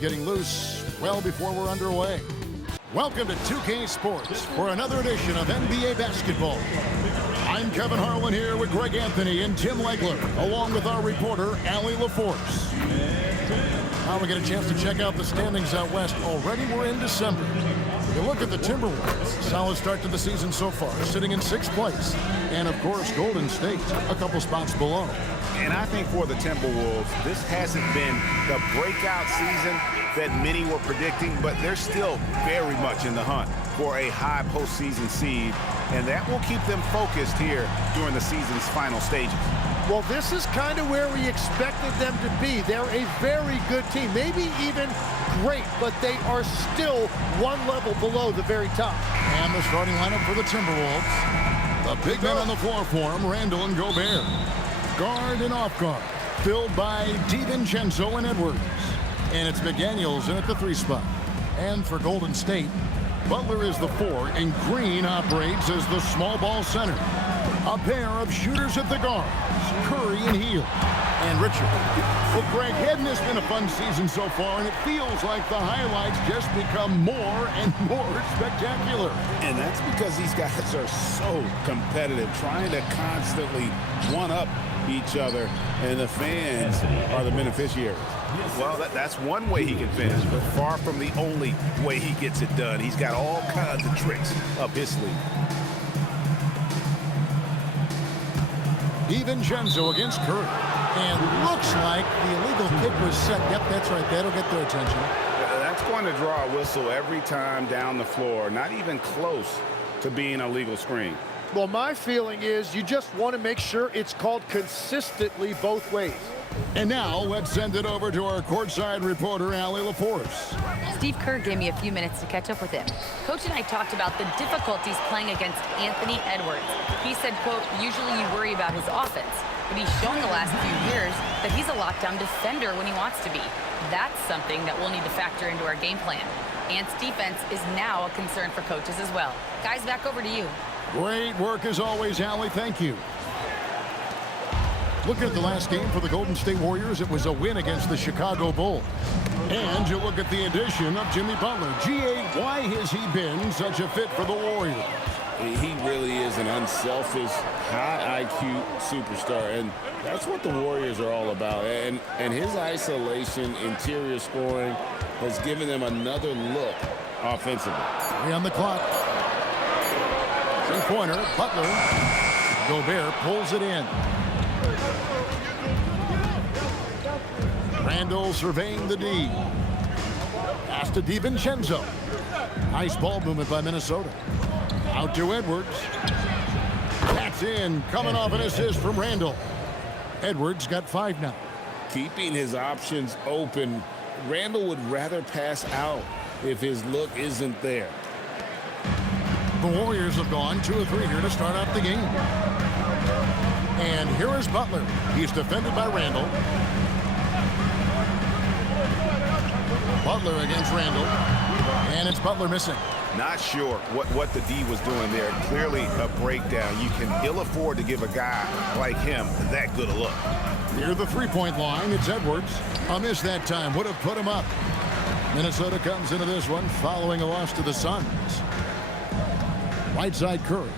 Getting loose well before we're underway. Welcome to 2K Sports for another edition of NBA basketball. I'm Kevin Harlan here with Greg Anthony and Tim Legler, along with our reporter, Allie LaForce. Now we get a chance to check out the standings out west. Already we're in December. You look at the Timberwolves, solid start to the season so far, sitting in 6th place. And of course, Golden State, a couple spots below. And I think for the Timberwolves, this hasn't been the breakout season that many were predicting, but they're still very much in the hunt for a high postseason seed, and that will keep them focused here during the season's final stages. Well, this is kind of where we expected them to be. They're a very good team, maybe even great, but they are still one level below the very top. And the starting lineup for the Timberwolves. The big men on the floor for them, Randall and Gobert. Guard and off guard, filled by DiVincenzo and Edwards. And it's McDaniels in at the 3 spot. And for Golden State, Butler is the 4, and Green operates as the small ball center. A pair of shooters at the guards, Curry and Hield. And Richard. Well, Greg, hadn't this been a fun season so far, and it feels like the highlights just become more and more spectacular. And that's because these guys are so competitive, trying to constantly one-up each other, and the fans are the beneficiaries. Well, that's one way he can finish, but far from the only way he gets it done. He's got all kinds of tricks up his sleeve. DiVincenzo against Curry. And looks like the illegal kick was set. Yep, that's right. That'll get their attention. That's going to draw a whistle every time down the floor. Not even close to being a legal screen. Well, my feeling is you just want to make sure it's called consistently both ways. And now let's send it over to our courtside reporter, Allie LaForce. Steve Kerr gave me a few minutes to catch up with him. Coach and I talked about the difficulties playing against Anthony Edwards. He said, quote, usually you worry about his offense, but he's shown the last few years that he's a lockdown defender when he wants to be. That's something that we'll need to factor into our game plan. Ant's defense is now a concern for coaches as well. Guys, back over to you. Great work as always, Allie. Thank you. Look at the last game for the Golden State Warriors. It was a win against the Chicago Bulls. And you look at the addition of Jimmy Butler. G.A., why has he been such a fit for the Warriors? He really is an unselfish, high IQ superstar, and that's what the Warriors are all about. And his isolation, interior scoring has given them another look offensively. 3 on the clock. Three-pointer, Butler. Gobert pulls it in. Randall surveying the D. Pass to DiVincenzo. Nice ball movement by Minnesota. Out to Edwards. That's in. Coming off an assist from Randall. Edwards got 5 now. Keeping his options open, Randall would rather pass out if his look isn't there. The Warriors have gone 2 of 3 here to start out the game. And here is Butler. He's defended by Randall. Butler against Randall. And it's Butler missing. Not sure what the D was doing there. Clearly a breakdown. You can ill afford to give a guy like him that good a look. Near the 3-point line, it's Edwards. A miss that time. Would have put him up. Minnesota comes into this one following a loss to the Suns. Right side Curry.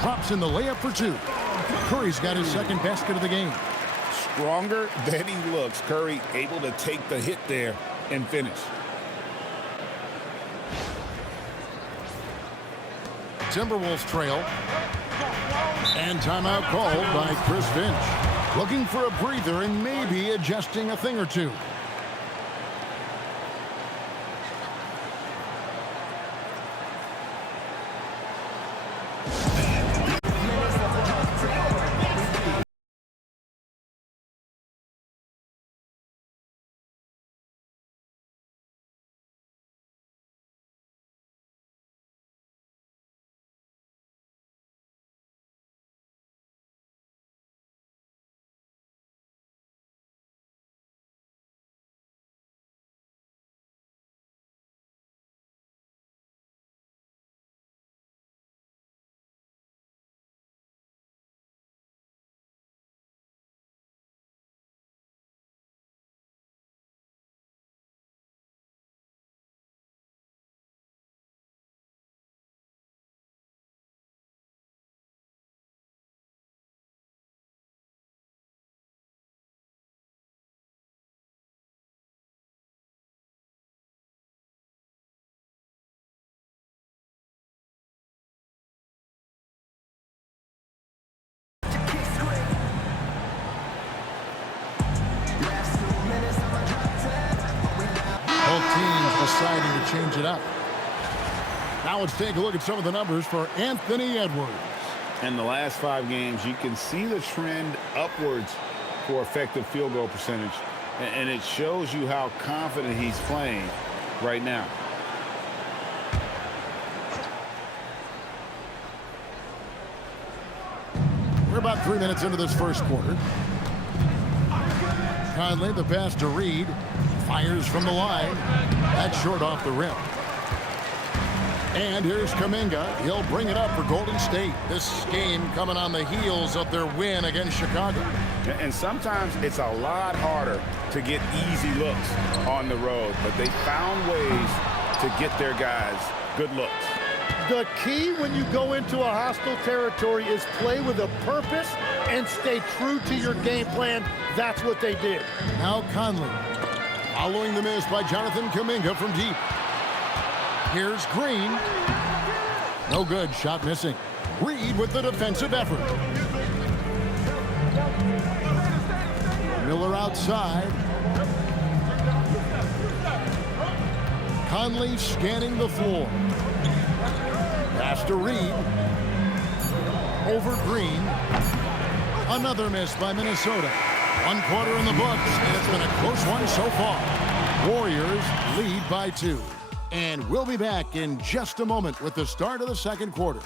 Drops in the layup for 2. Curry's got his 2nd basket of the game. Stronger than he looks. Curry able to take the hit there and finish. Timberwolves trail. And timeout called by Chris Finch. Looking for a breather and maybe adjusting a thing or two. deciding to change it up. Now let's take a look at some of the numbers for Anthony Edwards. In the last 5 games, you can see the trend upwards for effective field goal percentage. And it shows you how confident he's playing right now. We're about 3 minutes into this first quarter. Conley, the pass to Reed. Fires from the line. That's short off the rim. And here's Kuminga. He'll bring it up for Golden State. This game coming on the heels of their win against Chicago. And sometimes it's a lot harder to get easy looks on the road, but they found ways to get their guys good looks. The key when you go into a hostile territory is play with a purpose and stay true to your game plan. That's what they did. Now Conley. Following the miss by Jonathan Kuminga from deep. Here's Green. No good. Shot missing. Reed with the defensive effort. Miller outside. Conley scanning the floor. Pass to Reed. Over Green. Another miss by Minnesota. 1 quarter in the books, and it's been a close one so far. Warriors lead by 2. And we'll be back in just a moment with the start of the second quarter.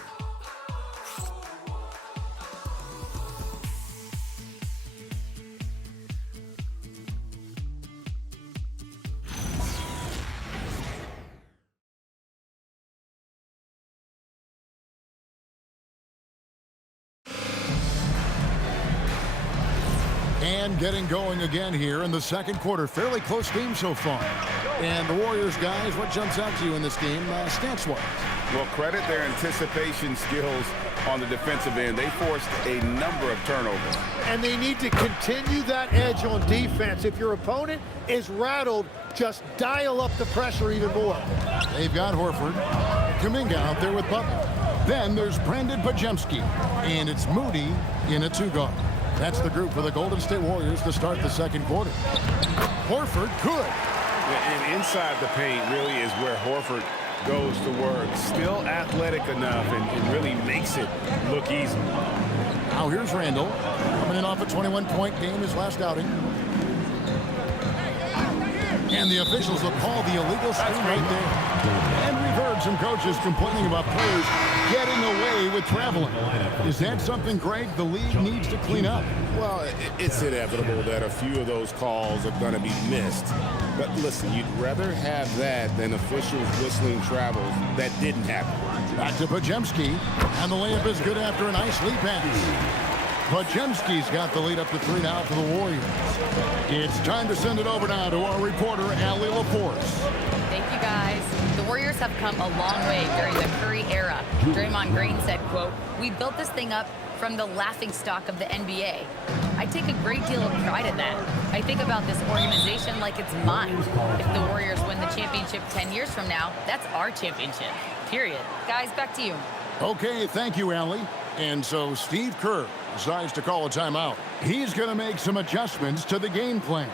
And getting going again here in the second quarter. Fairly close game so far. And the Warriors, guys, what jumps out to you in this game stance-wise? Well, credit their anticipation skills on the defensive end. They forced a number of turnovers. And they need to continue that edge on defense. If your opponent is rattled, just dial up the pressure even more. They've got Horford. Kuminga out there with Butler. Then there's Brandon Pajemski. And it's Moody in a 2-guard. That's the group for the Golden State Warriors to start the second quarter. Horford good. And inside the paint really is where Horford goes to work. Still athletic enough and really makes it look easy. Now here's Randall. Coming in off a 21-point game his last outing. And the officials will call the illegal screen right there. And we've heard some coaches complaining about players getting away with traveling. Is that something, Greg, the league needs to clean up? Well, it's inevitable that a few of those calls are going to be missed. But listen, you'd rather have that than officials whistling travels that didn't happen. Back to Pajemski. And the layup is good after a nice lead pass. Pajemski's got the lead up to 3 now for the Warriors. It's time to send it over now to our reporter, Allie LaForce. Thank you, guys. The Warriors have come a long way during the Curry era. Draymond Green said, quote, "We built this thing up from the laughingstock of the NBA. I take a great deal of pride in that. I think about this organization like it's mine. If the Warriors win the championship 10 years from now, that's our championship, period." Guys, back to you. Okay, thank you, Allie. And so Steve Kerr decides to call a timeout. He's going to make some adjustments to the game plan.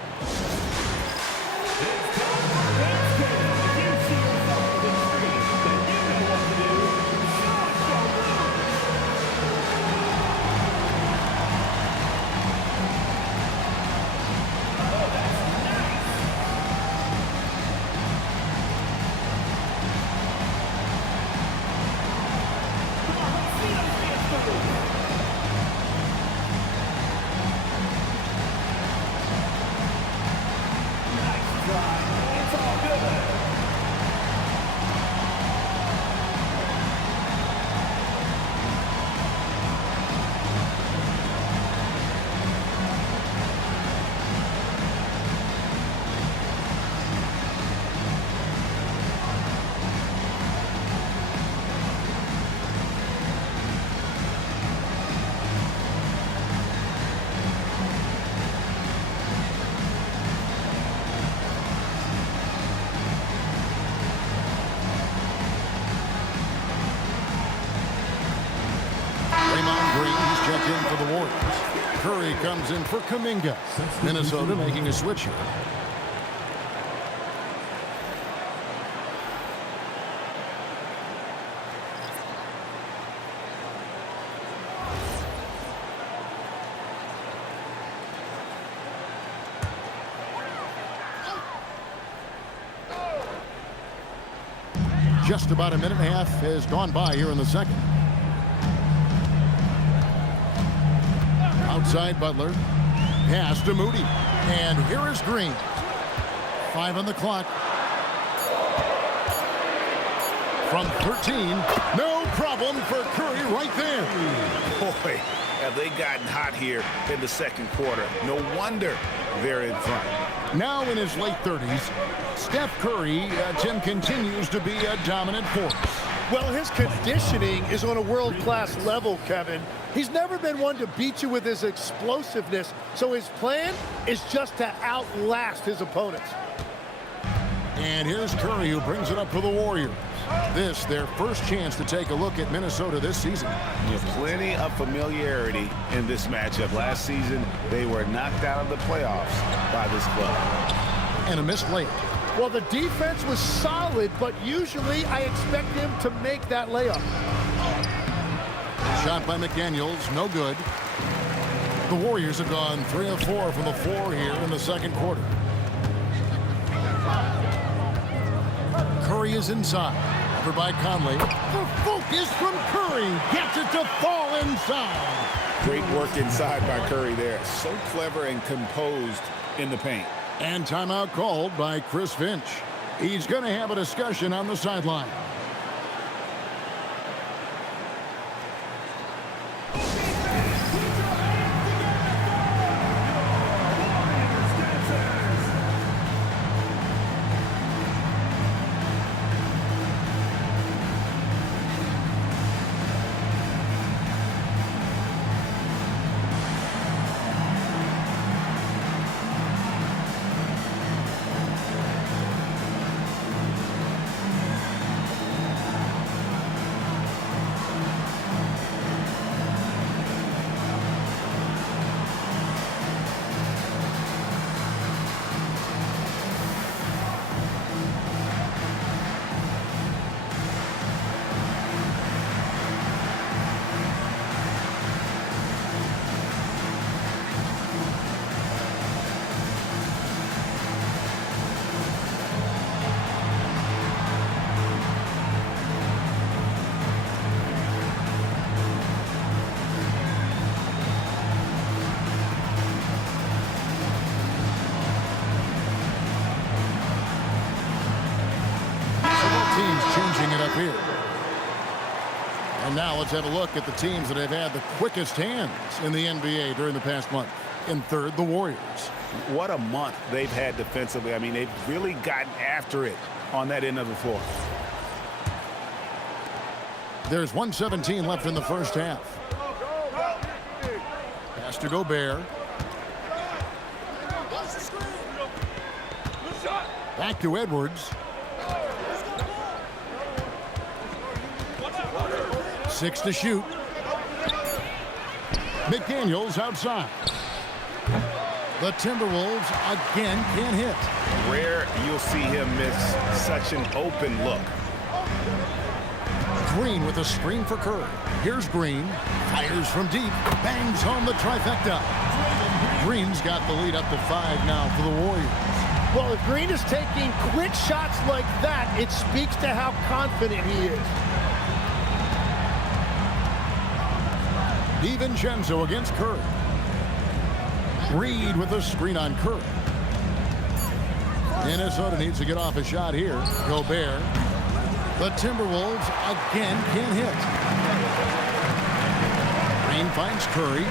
Checked in for the Warriors. Curry comes in for Kuminga. Minnesota making a switch here. Just about a minute and a half has gone by here in the second. Outside Butler. Pass to Moody. And here is Green. 5 on the clock. From 13. No problem for Curry right there. Boy, have they gotten hot here in the second quarter. No wonder they're in front. Now in his late 30s, Steph Curry, Tim, continues to be a dominant force. Well, his conditioning is on a world-class level, Kevin. He's never been one to beat you with his explosiveness, so his plan is just to outlast his opponents. And here's Curry, who brings it up for the Warriors. This, their first chance to take a look at Minnesota this season. There's plenty of familiarity in this matchup. Last season, they were knocked out of the playoffs by this club. And a missed layup. Well, the defense was solid, but usually I expect him to make that layup. Shot by McDaniels, no good. The Warriors have gone 3 of 4 from the floor here in the second quarter. Curry is inside. Over by Conley. The focus from Curry gets it to fall inside. Great work inside by Curry there. So clever and composed in the paint. And timeout called by Chris Finch. He's going to have a discussion on the sideline. Changing it up here. And now let's have a look at the teams that have had the quickest hands in the NBA during the past month. In third, the Warriors. What a month they've had defensively. I mean, they've really gotten after it on that end of the floor. There's 1:17 left in the first half. Pass to Gobert. Back to Edwards. 6 to shoot. McDaniels outside. The Timberwolves again can't hit. Rare you'll see him miss such an open look. Green with a screen for Curry. Here's Green. Fires from deep. Bangs home the trifecta. Green's got the lead up to 5 now for the Warriors. Well, if Green is taking quick shots like that, it speaks to how confident he is. DiVincenzo against Curry. Reed with a screen on Curry. Minnesota needs to get off a shot here. Gobert. The Timberwolves again can't hit. Green finds Curry.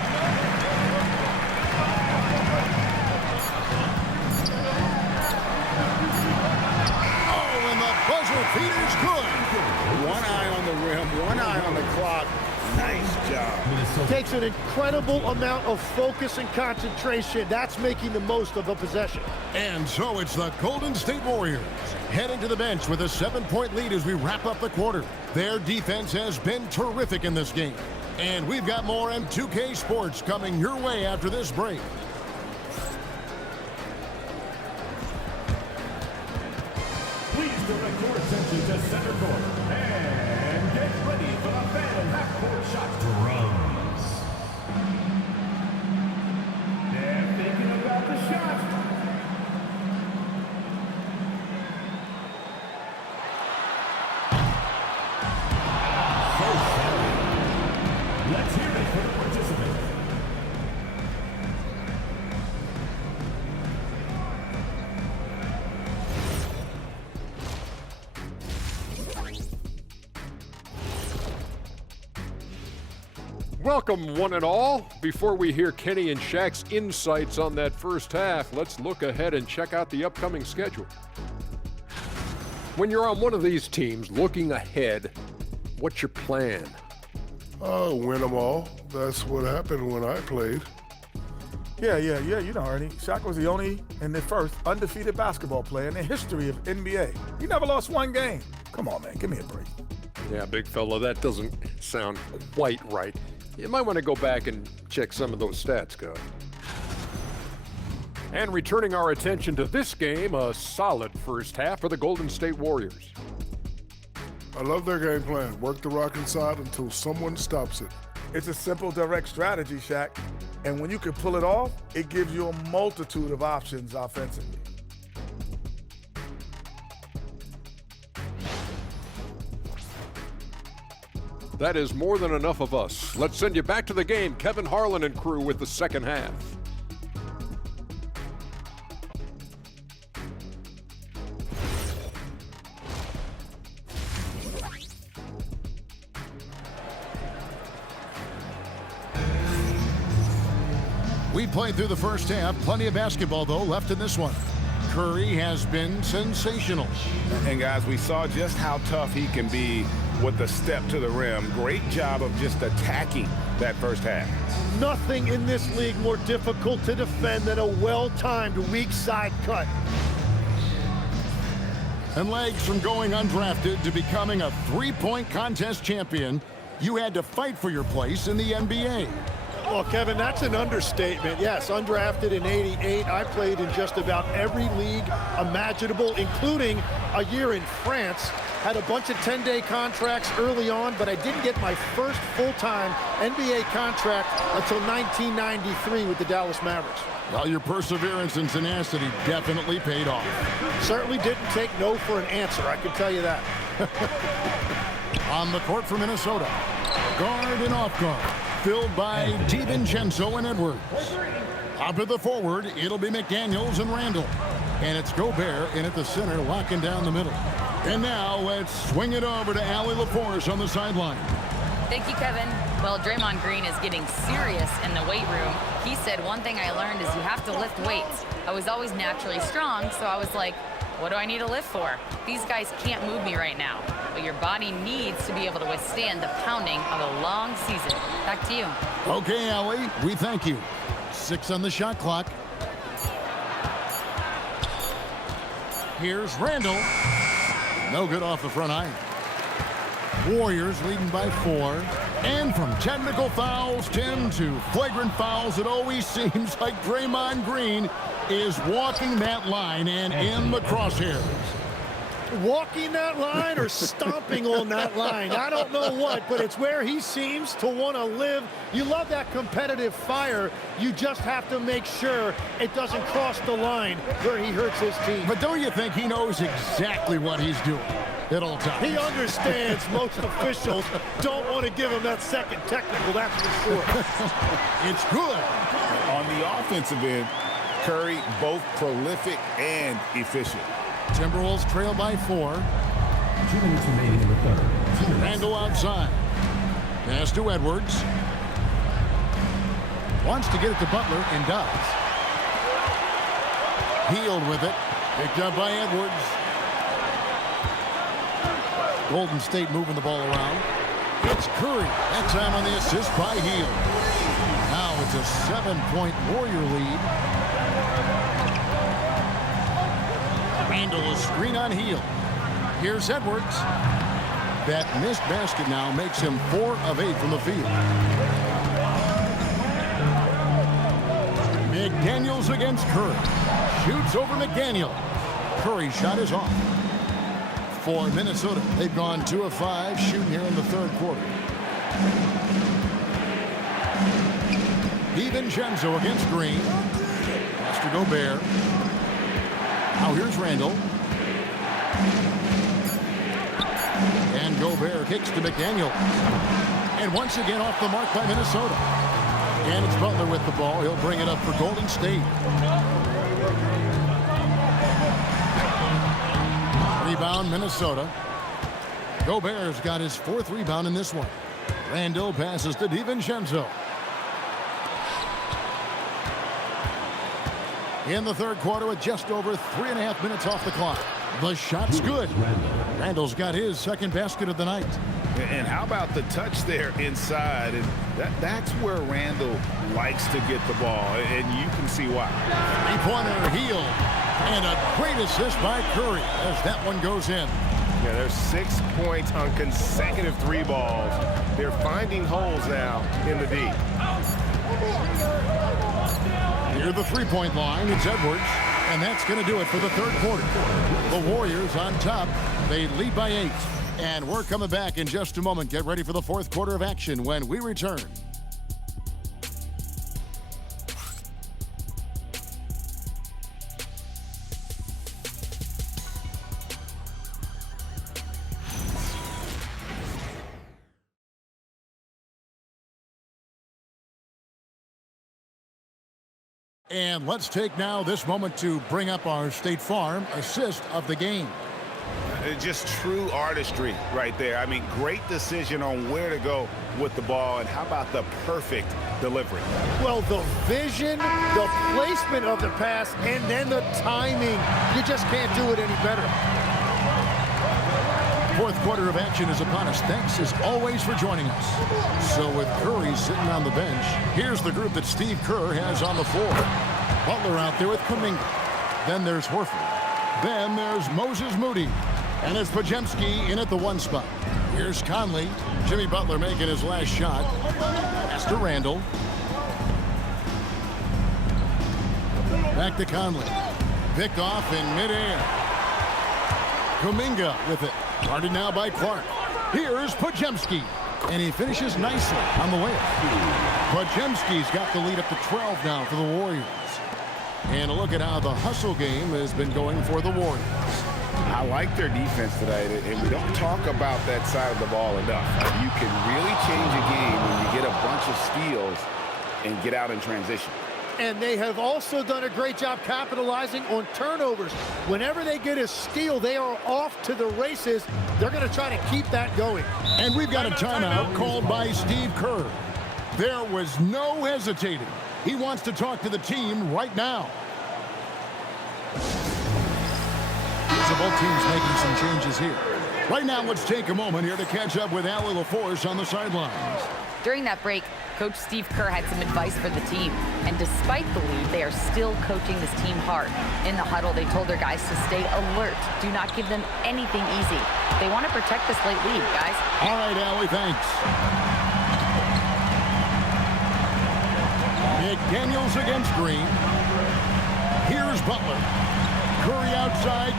Oh, and the buzzer beater's good. One eye on the rim, one eye on the clock. Nice job. Takes an incredible amount of focus and concentration. That's making the most of a possession. And so it's the Golden State Warriors heading to the bench with a 7-point lead as we wrap up the quarter. Their defense has been terrific in this game. And we've got more M2K Sports coming your way after this break. Please direct your attention to center court and get ready for the fan half-court shot drums. They're thinking about the shot. Welcome, one and all. Before we hear Kenny and Shaq's insights on that first half, let's look ahead and check out the upcoming schedule. When you're on one of these teams looking ahead, what's your plan? Win them all. That's what happened when I played. Yeah, you know, Ernie. Shaq was the only and the first undefeated basketball player in the history of NBA. He never lost one game. Come on, man, give me a break. Yeah, big fella, that doesn't sound quite right. You might want to go back and check some of those stats, Cub. And returning our attention to this game, a solid first half for the Golden State Warriors. I love their game plan. Work the rock inside until someone stops it. It's a simple, direct strategy, Shaq. And when you can pull it off, it gives you a multitude of options offensively. That is more than enough of us. Let's send you back to the game. Kevin Harlan and crew with the second half. We played through the first half. Plenty of basketball, though, left in this one. Curry has been sensational. And guys, we saw just how tough he can be with the step to the rim. Great job of just attacking that first half. Nothing in this league more difficult to defend than a well-timed weak side cut. And legs from going undrafted to becoming a three-point contest champion, you had to fight for your place in the NBA. Well, Kevin, that's an understatement. Yes, undrafted in '88. I played in just about every league imaginable, including a year in France. Had a bunch of 10-day contracts early on, but I didn't get my first full-time NBA contract until 1993 with the Dallas Mavericks. Well, your perseverance and tenacity definitely paid off. Certainly didn't take no for an answer, I can tell you that. On the court for Minnesota, guard and off guard, filled by DiVincenzo and Edwards. Up at the forward, it'll be McDaniels and Randall. And it's Gobert in at the center, locking down the middle. And now let's swing it over to Allie LaForce on the sideline. Thank you, Kevin. Well, Draymond Green is getting serious in the weight room. He said, one thing I learned is you have to lift weights. I was always naturally strong, so I was like, what do I need to lift for? These guys can't move me right now. But your body needs to be able to withstand the pounding of a long season. Back to you. Okay, Allie, we thank you. 6 on the shot clock. Here's Randall. No good off the front iron. Warriors leading by 4. And from technical fouls, Tim, to flagrant fouls, it always seems like Draymond Green is walking that line and in the crosshairs. Walking that line or stomping on that line. I don't know what, but it's where he seems to want to live. You love that competitive fire. You just have to make sure it doesn't cross the line where he hurts his team. But don't you think he knows exactly what he's doing at all times? He understands most officials don't want to give him that second technical, that's for sure. It's good. On the offensive end, Curry both prolific and efficient. Timberwolves trail by 4. 2 minutes remaining in the third. Randall outside. Pass to Edwards. Wants to get it to Butler and does. Healed with it. Picked up by Edwards. Golden State moving the ball around. It's Curry. That time on the assist by Hield. Now it's a 7-point Warrior lead. Randall a screen on Hield. Here's Edwards. That missed basket now makes him 4 of 8 from the field. McDaniels against Curry. Shoots over McDaniel. Curry's shot is off. For Minnesota, they've gone 2 of 5 shooting here in the third quarter. DiVincenzo against Green. Pass to Gobert. Now here's Randall. And Gobert kicks to McDaniel. And once again off the mark by Minnesota. And it's Butler with the ball. He'll bring it up for Golden State. Rebound, Minnesota. Gobert's got his 4th rebound in this one. Randall passes to DiVincenzo. In the third quarter with just over 3.5 minutes off the clock. The shot's good. Randall's got his second basket of the night. And how about the touch there inside? And that's where Randall likes to get the ball, and you can see why. Three-pointer, heel, and a great assist by Curry as that one goes in. Yeah, there's 6 points on consecutive 3 balls. They're finding holes now in the D. Near the three-point line, it's Edwards, and that's going to do it for the third quarter. The Warriors on top. They lead by 8. And we're coming back in just a moment. Get ready for the fourth quarter of action when we return. And let's take now this moment to bring up our State Farm assist of the game. Just true artistry right there. I mean, great decision on where to go with the ball, and how about the perfect delivery? Well, the vision, the placement of the pass, and then the timing. You just can't do it any better. Fourth quarter of action is upon us. Thanks as always for joining us. So with Curry sitting on the bench, here's the group that Steve Kerr has on the floor. Butler out there with Kuminga. Then there's Horford. Then there's Moses Moody. And it's Podziemski in at the 1 spot. Here's Conley. Jimmy Butler making his last shot. Pass to Randall. Back to Conley. Picked off in midair. Kuminga with it. Guarded now by Clark. Here's Podziemski. And he finishes nicely on the layup. Podziemski's got the lead up to 12 now for the Warriors. And a look at how the hustle game has been going for the Warriors. I like their defense today, and we don't talk about that side of the ball enough. You can really change a game when you get a bunch of steals and get out in transition. And they have also done a great job capitalizing on turnovers. Whenever they get a steal, they are off to the races. They're going to try to keep that going. And we've got a timeout called by Steve Kerr. There was no hesitating. He wants to talk to the team right now. So both teams making some changes here. Right now, let's take a moment here to catch up with Allie LaForce on the sidelines. During that break, Coach Steve Kerr had some advice for the team. And despite the lead, they are still coaching this team hard. In the huddle, they told their guys to stay alert. Do not give them anything easy. They want to protect this late lead, guys. All right, Allie, thanks. McDaniels against Green. Here's Butler. Curry outside.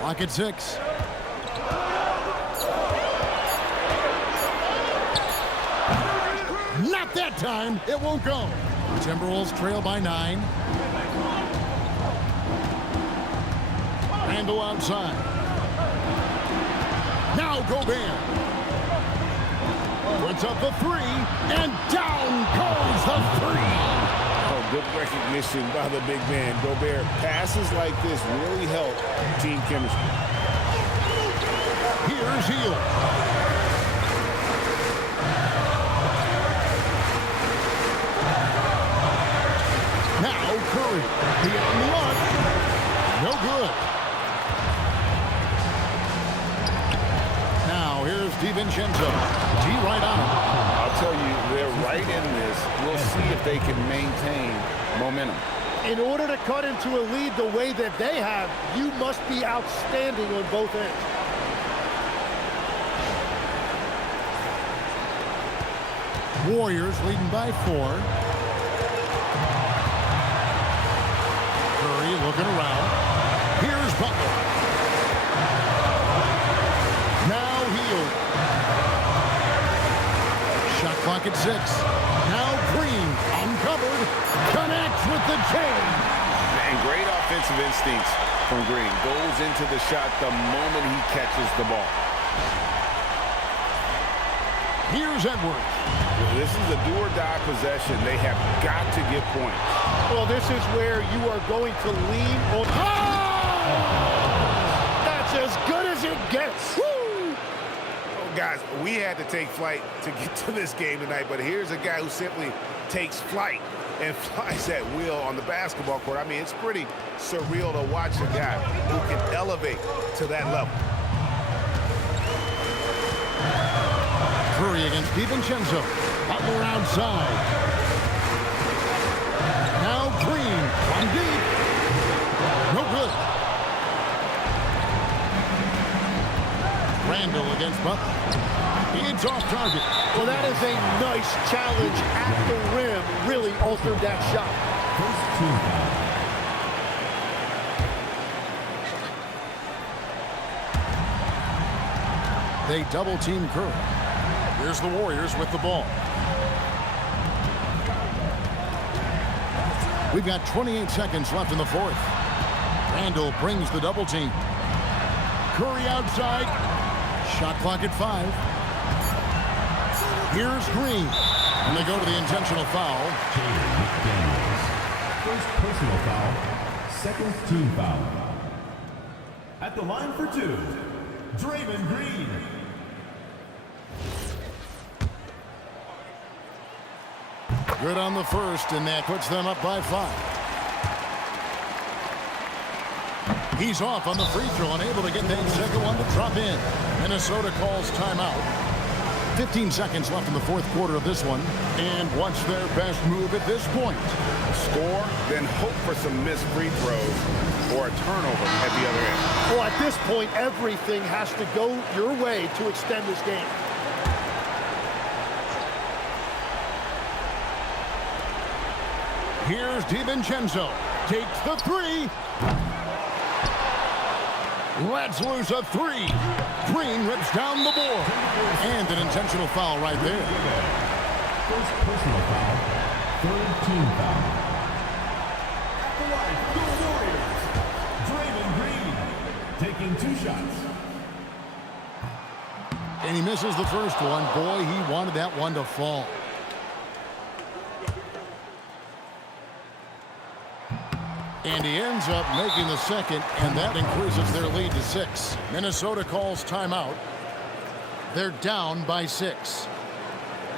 Clock at 6. Not that time. It won't go. Timberwolves trail by 9. Randall outside. Now Gobert. Puts up the 3, and down goes the 3. Oh, good recognition by the big man. Gobert, passes like this really help team chemistry. Here's Hield. Now Curry. Beyond the arc. No good. Now here's DiVincenzo. D right on him. I'll tell you, they're right in this. We'll see if they can maintain momentum. In order to cut into a lead the way that they have, you must be outstanding on both ends. Warriors leading by 4. Curry looking around. Here's Butler. Now Hield. Shot clock at 6. Now Green uncovered. Connects with the chain. And great offensive instincts from Green. Goes into the shot the moment he catches the ball. Here's Edwards. This is a do-or-die possession. They have got to get points. Well, this is where you are going to lean on. Oh! That's as good as it gets. Oh, guys, we had to take flight to get to this game tonight, but here's a guy who simply takes flight and flies at will on the basketball court. I mean, it's pretty surreal to watch a guy who can elevate to that level. Curry against DiVincenzo. Butler outside. Now Green from deep. No good. Randall against Butler. It's off target. Well, that is a nice challenge at the rim. Really altered that shot. They double team Curry. Here's the Warriors with the ball. We've got 28 seconds left in the fourth. Randall brings the double team. Curry outside. Shot clock at 5. Here's Green. And they go to the intentional foul. First personal foul, second team foul. At the line for 2, Draymond Green. Good on the first, and that puts them up by 5. He's off on the free throw, unable to get that second one to drop in. Minnesota calls timeout. 15 seconds left in the fourth quarter of this one. And what's their best move at this point? Score, then hope for some missed free throws or a turnover at the other end. Well, at this point, everything has to go your way to extend this game. Here's DiVincenzo. Takes the 3. Lets loose a 3. Green rips down the board. And an intentional foul right there. First personal foul, third team foul. At the line, the Warriors, Draymond Green, taking 2 shots. And he misses the first one. Boy, he wanted that one to fall. And he ends up making the second, and that increases their lead to 6. Minnesota calls timeout. They're down by 6.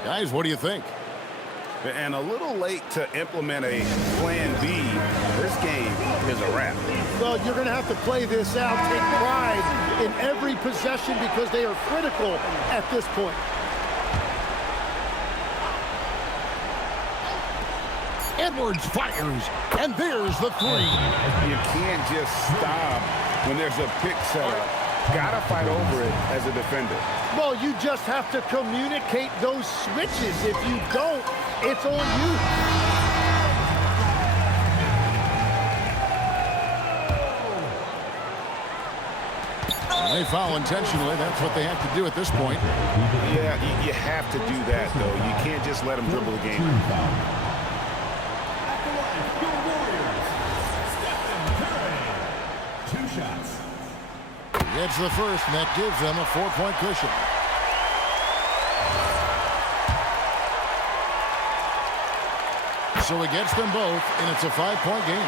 Guys, what do you think? And a little late to implement a plan B. This game is a wrap. Well, you're going to have to play this out, take pride in every possession because they are critical at this point. Edwards fires, and there's the 3. You can't just stop when there's a pick setup. Gotta fight over it as a defender. Well, you just have to communicate those switches. If you don't, it's on you. They foul intentionally. That's what they have to do at this point. Yeah, you have to do that, though. You can't just let them dribble the game. Gets the first, and that gives them a 4-point cushion. So he gets them both, and it's a 5-point game.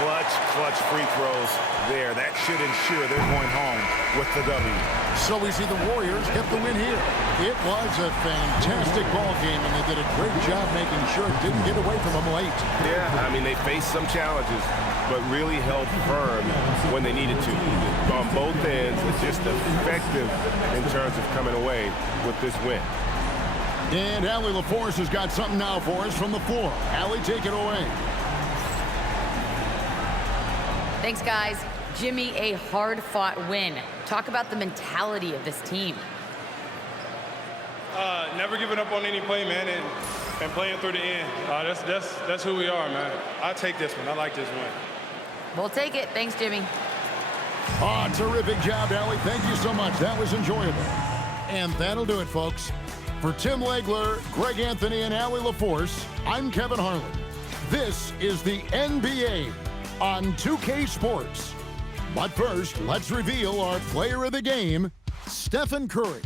Clutch free throws there. That should ensure they're going home with the W. So we see the Warriors get the win here. It was a fantastic ball game, and they did a great job making sure it didn't get away from them late. Yeah, I mean, they faced some challenges, but really held firm when they needed to. On both ends, it's just effective in terms of coming away with this win. And Allie LaForce has got something now for us from the floor. Allie, take it away. Thanks, guys. Jimmy, a hard-fought win. Talk about the mentality of this team. Never giving up on any play, man, and playing through the end. That's who we are, man. I take this one. I like this win. We'll take it. Thanks, Jimmy. Oh, terrific job, Allie. Thank you so much. That was enjoyable. And that'll do it, folks. For Tim Legler, Greg Anthony, and Allie LaForce, I'm Kevin Harlan. This is the NBA on 2K Sports. But first, let's reveal our player of the game, Stephen Curry.